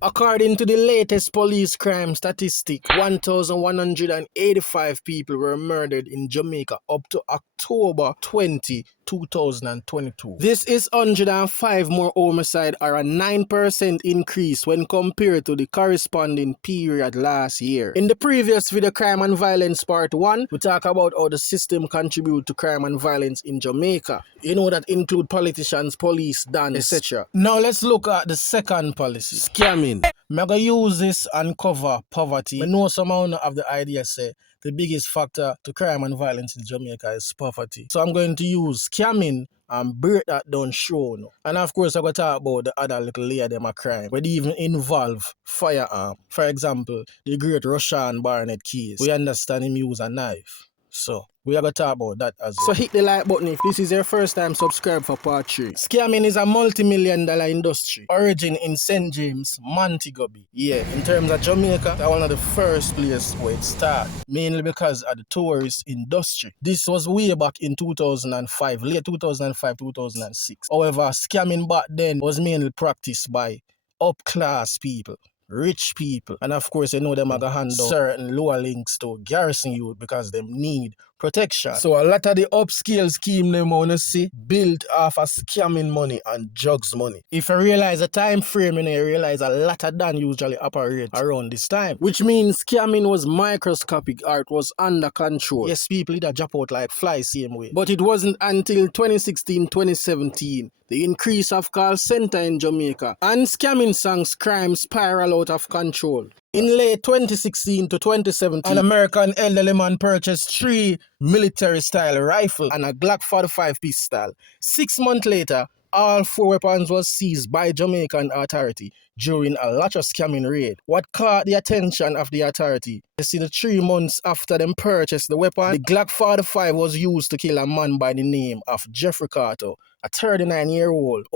According to the latest police crime statistic, 1,185 people were murdered in Jamaica up to October 20, 2022. This is 105 more homicide, or a 9% increase when compared to the corresponding period last year. In the previous video, Crime and Violence Part 1, we talk about how the system contribute to crime and violence in Jamaica. You know that include politicians, police, dance, etc. Now let's look at the second policy, scamming. I'm going to use this and cover poverty. I know somehow not have the idea say the biggest factor to crime and violence in Jamaica is poverty. So I'm going to use scamming and break that down show. No? And of course I'm going to talk about the other little layer of them a crime where they even involve firearm. For example, the great Russian Barnett case. We understand him use a knife. So we are going to talk about that as well. So hit the like button if this is your first time, subscribe for part 3. Scamming is a multi-million-dollar industry, origin in St. James, Montego Bay. Yeah, in terms of Jamaica, that's one of the first places where it started, mainly because of the tourist industry. This was way back in 2005, late 2005, 2006. However, scamming back then was mainly practiced by up-class people, rich people, and of course you know them are gonna handle certain lower links to garrison youth because them need protection. So a lot of the upscale scheme them wanna see built off of scamming money and drugs money. If you realize the time frame, you realize a lot of them usually operate around this time, which means scamming was microscopic or it was under control. Yes, people did drop out like flies same way, but it wasn't until 2016-2017 the increase of call center in Jamaica and scamming songs crime spiral out of control. In late 2016 to 2017, an American elderly man purchased 3 military-style rifles and a Glock 45 pistol. 6 months later, all 4 weapons was seized by Jamaican authority during a lot of scamming raid. What caught the attention of the authority? You see, the 3 months after them purchased the weapon, the Glock 45 was used to kill a man by the name of Jeffrey Carter, a 39-year-old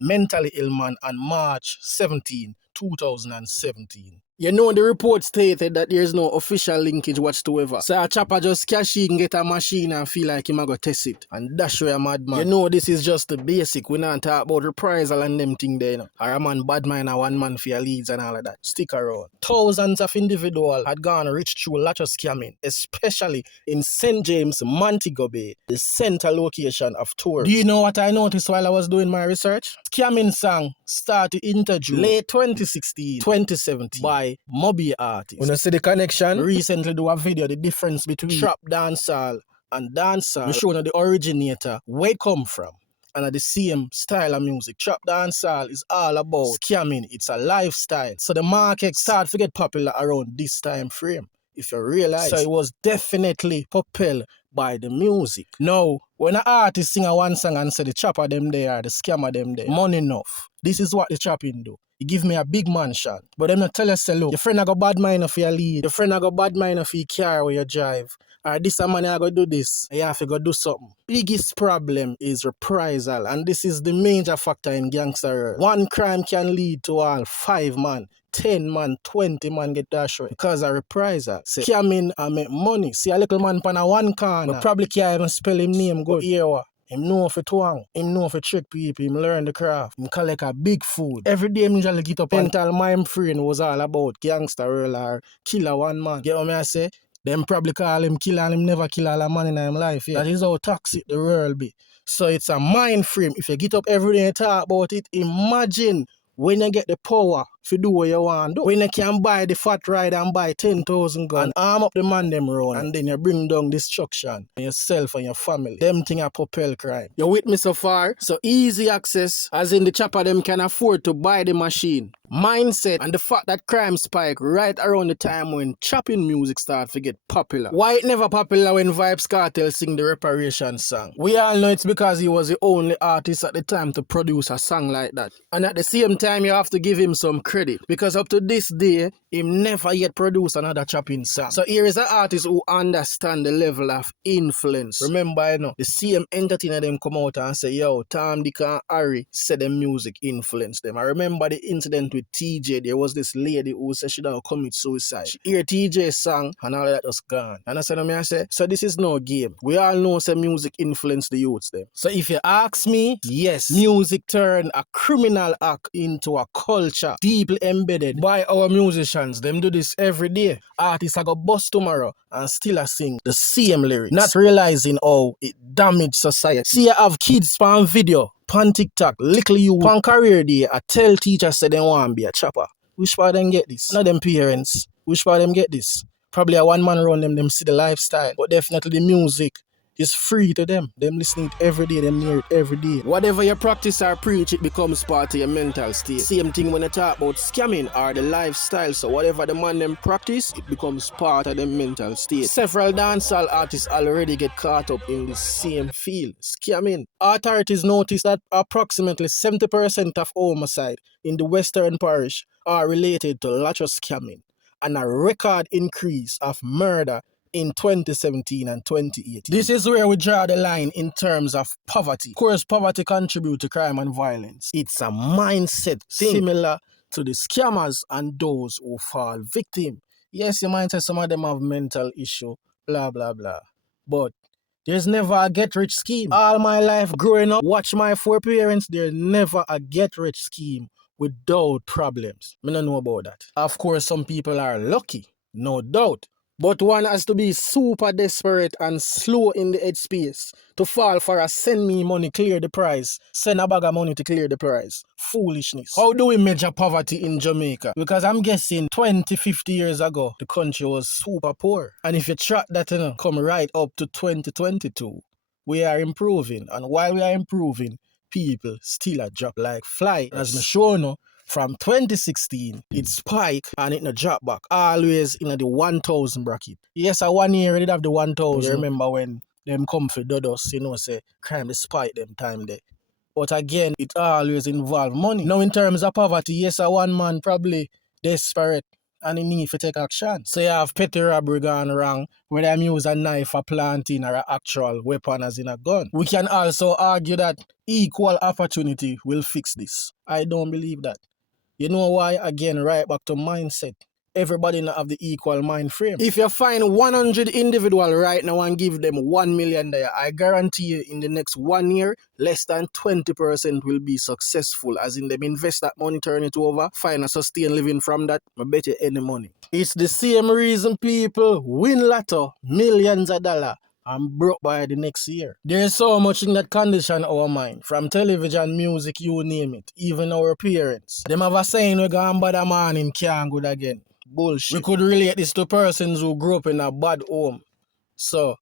mentally ill man on March 17, 2017. You know the report stated that there is no official linkage whatsoever. So a chopper just cash in, get a machine and feel like him a go test it. And that's why a madman. You know this is just the basic. We not talk about reprisal and them thing there. You know. Or a man bad man or one man for your leads and all of that. Stick around. Thousands of individuals had gone rich through a lot of scamming, especially in St. James, Montego Bay, the center location of tours. Do you know what I noticed while I was doing my research? Scamming song started to introduce late 2016, 2017 by Moby artists. When you see the connection, recently do a video, the difference between trap dancehall and dancehall. We show the originator, where it come from. And the same style of music. Trap dancehall is all about scamming. It's a lifestyle. So the market started to get popular around this time frame, if you realize. So it was definitely propelled by the music. Now, when an artist sing a one song and say the chopper them there, the scammer them there, money enough. This is what the trapping do. He give me a big mansion. But them not tell us, say, look, your friend a go bad mind of your lead. Your friend a go bad mind of your car where you drive. Or this a man a go do this. You have to go do something. Biggest problem is reprisal. And this is the major factor in gangster. One crime can lead to all 5 man, 10 man, 20 man get dashed because of reprisal. Say, scamming and make money. See a little man pan a one corner. But probably can't even spell him name go here. Him know for twang, him know for trick people, him learn the craft, him collect a big food. Every day him usually get up and tell my friend was all about gangster or killer one man. Get what me I say? Them probably call him killer and him never kill all a man in his life. Yeah. That is how toxic the world be. So it's a mind frame. If you get up every day and talk about it, imagine when you get the power to do what you want to do. When you can buy the fat ride and buy 10,000 guns and arm up the man them round and then you bring down destruction on yourself and your family. Them thing a propel crime. You with me so far? So easy access, as in the chopper them can afford to buy the machine. Mindset and the fact that crime spike right around the time when chopping music start to get popular. Why it never popular when Vybz Kartel sing the reparation song? We all know it's because he was the only artist at the time to produce a song like that. And at the same time you have to give him some credit because up to this day him never yet produced another chopping song. So here is an artist who understand the level of influence. Remember, you know, the same entertainer them come out and say, yo, Tom, Dick and Harry said the music influenced them. I remember the incident with TJ. There was this lady who said she don't commit suicide. She hear TJ's song and all of that was gone. And I said to me, I said, so this is no game. We all know say music influenced the youths them. So if you ask me, yes, music turned a criminal act into a culture deep people embedded by our musicians. Them do this every day. Artists are go bust tomorrow and still a sing the same lyrics, not realizing how it damage society. See, I have kids pan video, pan TikTok, little you pan career day. I tell teachers say they want to be a chopper. Which part them get this? Not them parents. Which part them get this? Probably a one man run them see the lifestyle. But definitely the music is free to them. Them listening it every day, them hear it every day. Whatever you practice or preach, it becomes part of your mental state. Same thing when you talk about scamming or the lifestyle. So whatever the man them practice, it becomes part of the mental state. Several dancehall artists already get caught up in the same field, scamming. Authorities notice that approximately 70% of homicide in the Western Parish are related to lottery scamming, and a record increase of murder in 2017 and 2018. This is where we draw the line in terms of poverty. Of course, poverty contributes to crime and violence. It's a mindset thing, similar to the scammers and those who fall victim. Yes, you might say some of them have mental issue, blah, blah, blah. But there's never a get-rich scheme. All my life growing up, watch my foreparents, there's never a get-rich scheme without problems. I don't know about that. Of course, some people are lucky, no doubt. But one has to be super desperate and slow in the headspace to fall for a send me money, clear the price. Send a bag of money to clear the price. Foolishness. How do we measure poverty in Jamaica? Because I'm guessing 20, 50 years ago, the country was super poor. And if you track that, come right up to 2022, we are improving. And while we are improving, people still a drop like flies. As me show no, from 2016, it spiked and it no drop back. Always in the 1,000 bracket. Yes, a 1 year it have the 1,000. Remember when them come for us, say crime spike them time there. But again, it always involve money. Now in terms of poverty, yes, a one man probably desperate and he need to take action. So you have petty robbery gone wrong, whether them use a knife, a planting, or an actual weapon as in a gun. We can also argue that equal opportunity will fix this. I don't believe that. You know why? Again, right back to mindset. Everybody not have the equal mind frame. If you find 100 individuals right now and give them $1 million, I guarantee you in the next 1 year, less than 20% will be successful. As in them invest that money, turn it over, find a sustain living from that, I bet you any money. It's the same reason people win lotto, millions of dollars, and broke by the next year. There's so much in that condition our mind, from television, music, you name it, even our parents. Them have a saying we gone bad a morning can't good again. Bullshit. We could relate this to persons who grew up in a bad home. So,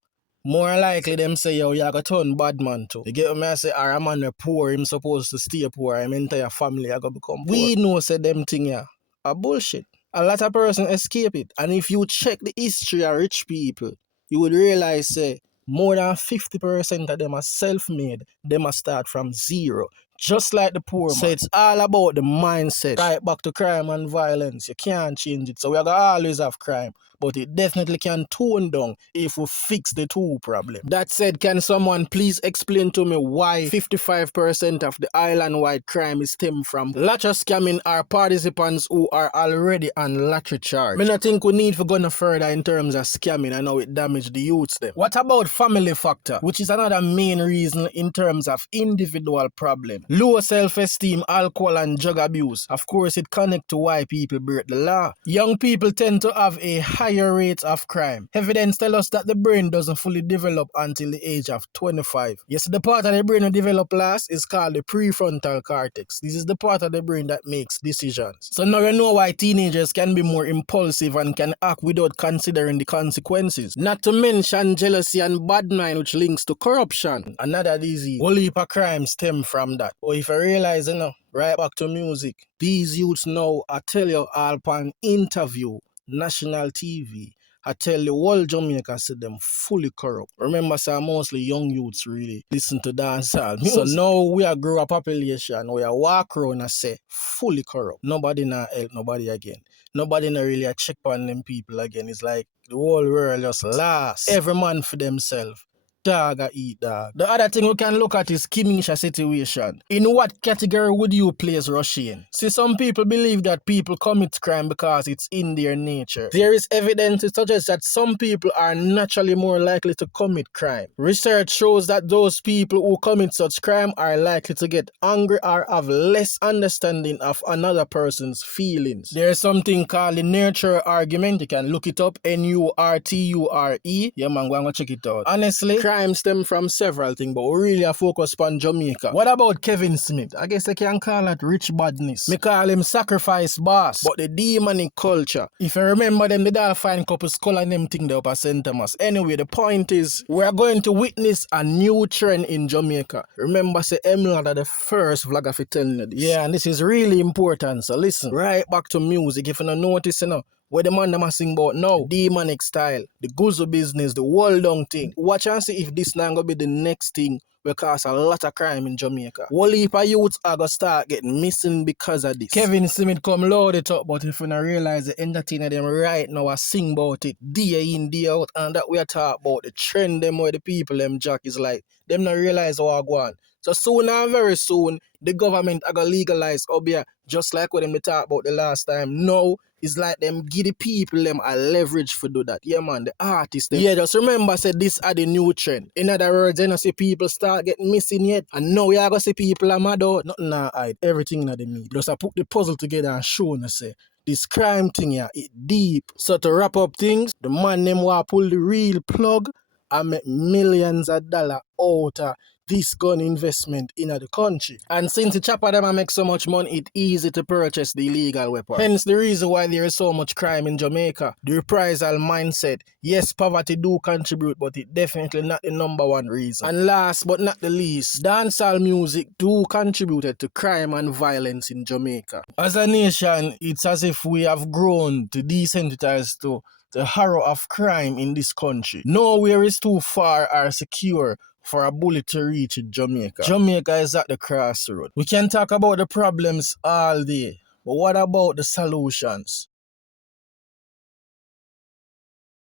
more likely them say, yo, you got turn bad man too. You get what I say, or a man poor, him supposed to stay poor, him entire family are gonna become poor. We know say them thing here are bullshit. A lot of person escape it. And if you check the history of rich people, you would realize say more than 50% of them are self-made. They must start from zero. Just like the poor man. So it's all about the mindset. Right back to crime and violence. You can't change it. So we are going to always have crime. But it definitely can tone down if we fix the two problem. That said, can someone please explain to me why 55% of the island-wide crime is stemmed from lottery scamming or participants who are already on lottery charge? I don't think we need to go no further in terms of scamming and how it damaged the youths them. What about family factor, which is another main reason in terms of individual problem? Low self-esteem, alcohol and drug abuse. Of course, it connects to why people break the law. Young people tend to have a higher rate of crime. Evidence tells us that the brain doesn't fully develop until the age of 25. Yes, the part of the brain that develops last is called the prefrontal cortex. This is the part of the brain that makes decisions. So now you know why teenagers can be more impulsive and can act without considering the consequences. Not to mention jealousy and bad mind, which links to corruption. Another disease. Whole heap of crime stem from that. Or if I realize, right back to music, these youths now, I tell you all upon interview, national TV, I tell you whole Jamaica see them fully corrupt. Remember, sir, mostly young youths really listen to dancehall music. So now we are grow a population, we are walk around and say fully corrupt. Nobody now help nobody again. Nobody now really check on them people again. It's like the whole world just lost. Every man for themselves. dog a eat dog. The other thing we can look at is Kimisha situation. In what category would you place Russian? See, some people believe that people commit crime because it's in their nature. There is evidence to suggest that some people are naturally more likely to commit crime. Research shows that those people who commit such crime are likely to get angry or have less understanding of another person's feelings. There's something called the nurture argument. You can look it up, Nurture. Yeah man, go and check it out. Honestly, crime stem from several things, but we really are focused on Jamaica. What about Kevin Smith? I guess I can call that rich badness. Me call him sacrifice boss, but the demonic culture. If you remember them, they all find couple skull and them thing there up at St. Thomas. Anyway, the point is, we are going to witness a new trend in Jamaica. Remember, say Mlard are the first vlogger for telling you this. Yeah, and this is really important, so listen. Right back to music, if you don't notice, you know, where the man them a sing about now, demonic style, the guzo business, the wall down thing. Watch and see if this now gonna be the next thing will cause a lot of crime in Jamaica. Whole heap of youths are gonna start getting missing because of this. Kevin Smith come load it up, but if you not realize the entertainer them right now are sing about it day in, day out, and that we are talking about the trend them where the people them jack is like, them not realize how I go on. So soon and very soon, the government are gonna legalize Obia, just like what them they talk about the last time. Now, it's like them give the people them a leverage for do that. Yeah man, the artists them. Yeah, just remember say this are the new trend. In other words, you know see people start getting missing yet. And now you are gonna see people are mad out. Nothing nah hide. Everything in the media. Just I put the puzzle together and show and say this crime thing here, it deep. So to wrap up things, the man them will pull the real plug and make millions of dollars out of this gun investment in the country. And since the chopper them make so much money, it's easy to purchase the illegal weapon. Hence the reason why there is so much crime in Jamaica. The reprisal mindset. Yes, poverty do contribute, but it definitely not the number one reason. And last but not the least, dancehall music do contribute to crime and violence in Jamaica. As a nation, it's as if we have grown to desensitize to the horror of crime in this country. Nowhere is too far or secure for a bullet to reach in Jamaica. Jamaica is at the crossroad. We can talk about the problems all day, but what about the solutions?